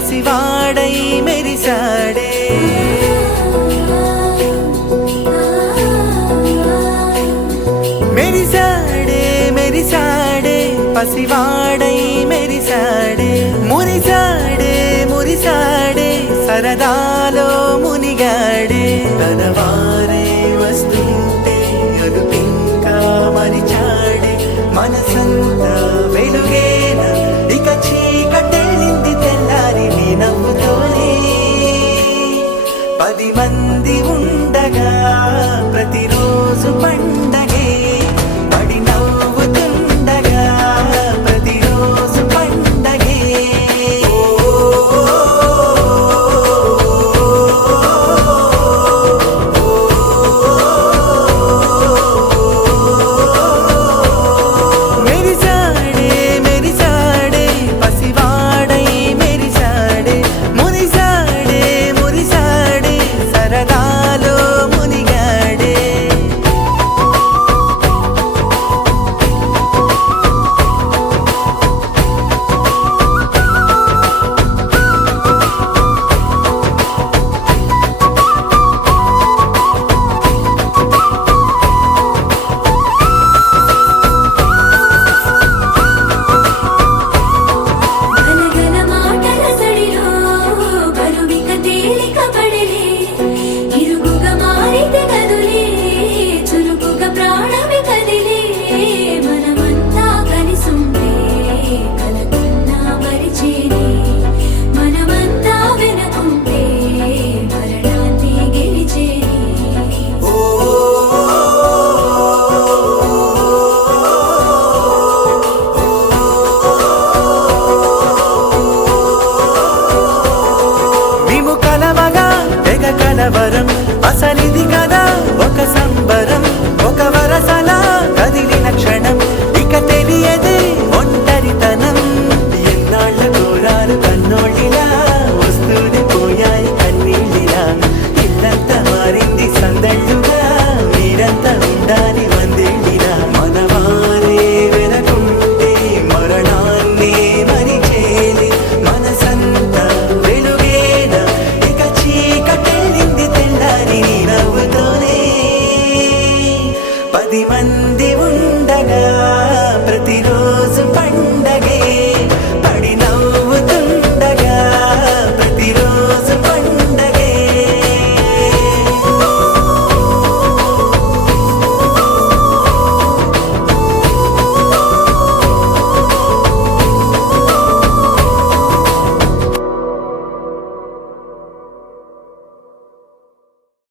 పసివాడై మెరిసాడే మెరిసాడే మెరిసాడే పసివాడై మెరిసాడే మురిసాడే మురిసాడే సరదాలో మునిగాడే తనవారే వస్తుంటే అదుపింకా మరిచాడే మనసంతా వెలుగేన ఇక చీకటెళ్ళింది తెల్లారి నీ నవ్వుతోనే 10 మంది ఉండగా ప్రతిరోజు పండగే పడి నవ్వుతుండగా ప్రతిరోజు పండగే మెరిసాడే మెరిసాడే పసివాడై మెరిసాడే మురిసాడే మురిసాడే సరదాలో మునిగాడే గలగల మాటల సడిలో బరువిక తేలిక పడలే ఇరుగుగా మారితే కదులే చురుకుగా ప్రాణమే కదిలే మనమంతా కలిసుంటే కలకన్నా మరిచేనే మనమంతా వెనకుంటే మరణాన్ని గెలిచేనే మేము కలవగా తెగ కలవరం అసలిది కదా